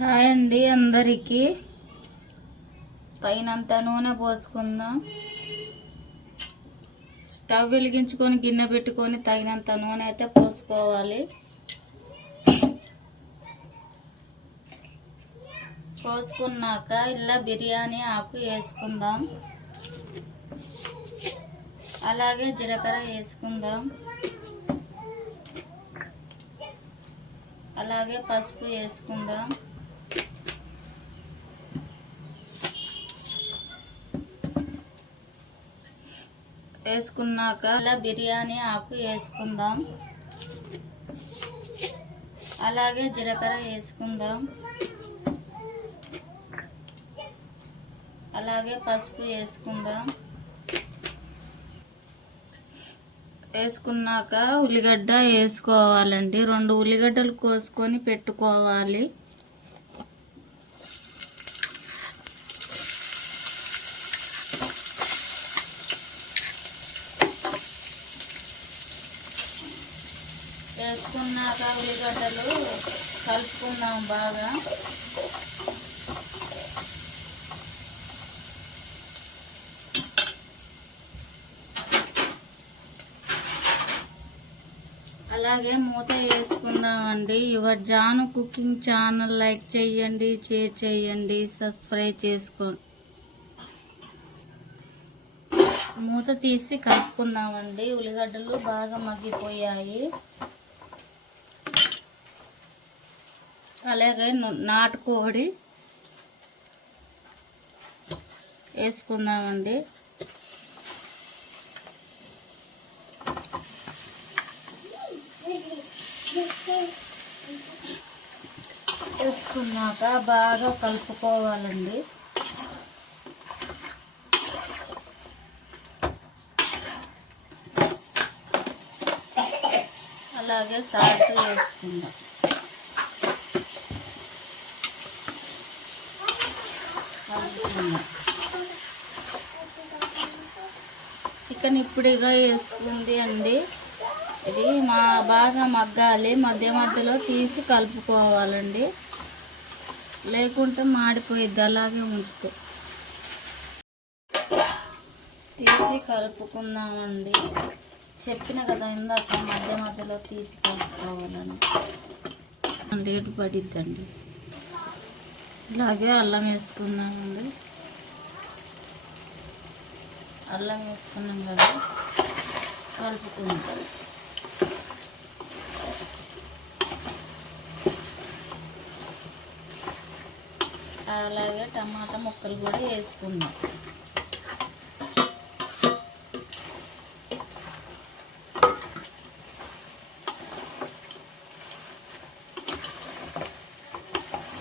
Hi అండి అందరికీ. పైనంత నూనె పోసుకుందాం. స్టవ్ వెలిగించుకొని గిన్నె పెట్టుకొని తగినంత నూనె అయితే పోసుకోవాలి. పోసుకున్నాక ఇలా బిర్యానీ ఆకు వేసుకుందాం. అలాగే జీలకర్ర వేసుకుందాం. అలాగే పసుపు వేసుకుందాం. వేసుకున్నాక ఇలా బిర్యానీ ఆకు వేసుకుందాం. అలాగే జీలకర్ర వేసుకుందాం. అలాగే పసుపు వేసుకుందాం. వేసుకున్నాక ఉల్లిగడ్డ వేసుకోవాలండి. రెండు ఉల్లిగడ్డలు కోసుకొని పెట్టుకోవాలి. వేసుకున్నాక ఉల్లిగడ్డలు కలుపుకుందాం బాగా. అలాగే మూత వేసుకుందామండి. Your Janu cooking channel like చేయండి షేర్ చేయండి సబ్స్క్రైబ్ చేసుకోండి మూత తీసి కలుపుకుందామండి. ఉల్లిగడ్డలు బాగా మగ్గిపోయాయి. అలాగే నాటుకోడి వేసుకుందామండి. వేసుకున్నాక బాగా కలుపుకోవాలండి. అలాగే సాల్ట్ వేసుకుందాం కలుపుకుందాం చికెన్ ఇప్పుడుగా వేసుకుంది అండి. ఇది మా బాగా మగ్గాలి. మధ్య మధ్యలో తీసి కలుపుకోవాలండి. లేకుంటే మాడిపోయిద్ది. అలాగే ఉంచుకో. తీసి కలుపుకుందామండి. చెప్పిన కదా ఇందాక మధ్య మధ్యలో తీసి కలుపుకోవాలని. లేటు పడిద్దండి. ఇలాగే అల్లం వేసుకుందామండి. అల్లం వేసుకున్నాం కదా కలుపుకుంటాం అలాగే టమాటా ముక్కలు కూడా వేసుకుందాం.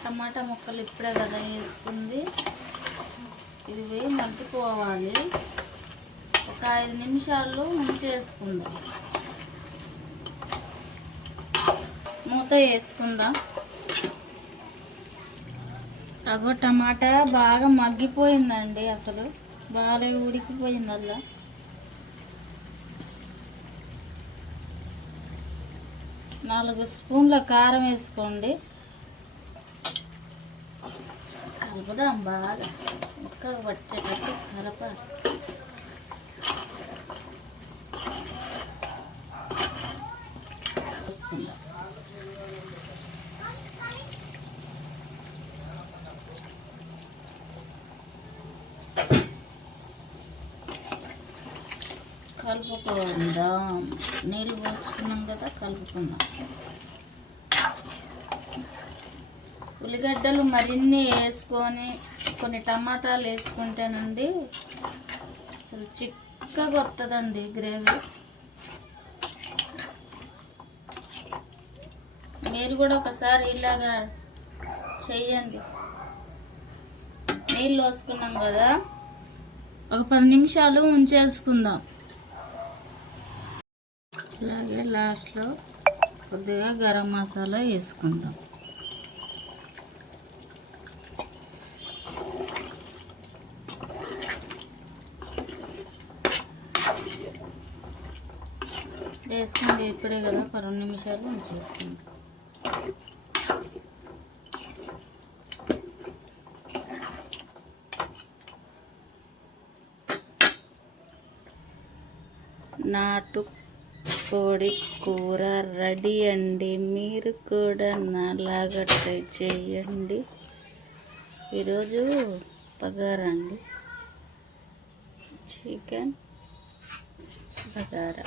టమాటా ముక్కలు ఇప్పుడే కదా వేసుకుంది. ఇవి మగ్గిపోవాలి. ఒక ఐదు నిమిషాల్లో ఉంచేసుకుందాం మూత వేసుకుందాం. అగో టమాటా బాగా మగ్గిపోయిందండి అసలు. బాగా ఉడికిపోయింది అలా నాలుగు స్పూన్ల కారం వేసుకోండి. కలుపుదాం బాగా. ముక్కకు పట్టేటట్టు కలపాలి. వేసుకుందాం కలుపుకుందాం. నీళ్ళు పోసుకున్నాం కదా కలుపుకుందాం. ఉల్లిగడ్డలు మరిన్ని వేసుకొని కొన్ని టమాటాలు వేసుకుంటేనండి అసలు చిక్కగా వస్తుందండి గ్రేవీ. మీరు కూడా ఒకసారి ఇలాగా చెయ్యండి. నీళ్ళు పోసుకున్నాం కదా? ఒక పది నిమిషాలు ఉంచేసుకుందాం. అలాగే లాస్ట్లో కొద్దిగా గరం మసాలా వేసుకుందాం. వేసుకుంది ఇప్పుడే కదా ఒక రెండు నిమిషాలు ఉంచేసుకుందాం. నాటు కోడి కూర రెడీ అండి. మీరు కూడా నాలాగా ట్రై చేయండి. ఈరోజు పగారండి చికెన్ పగారా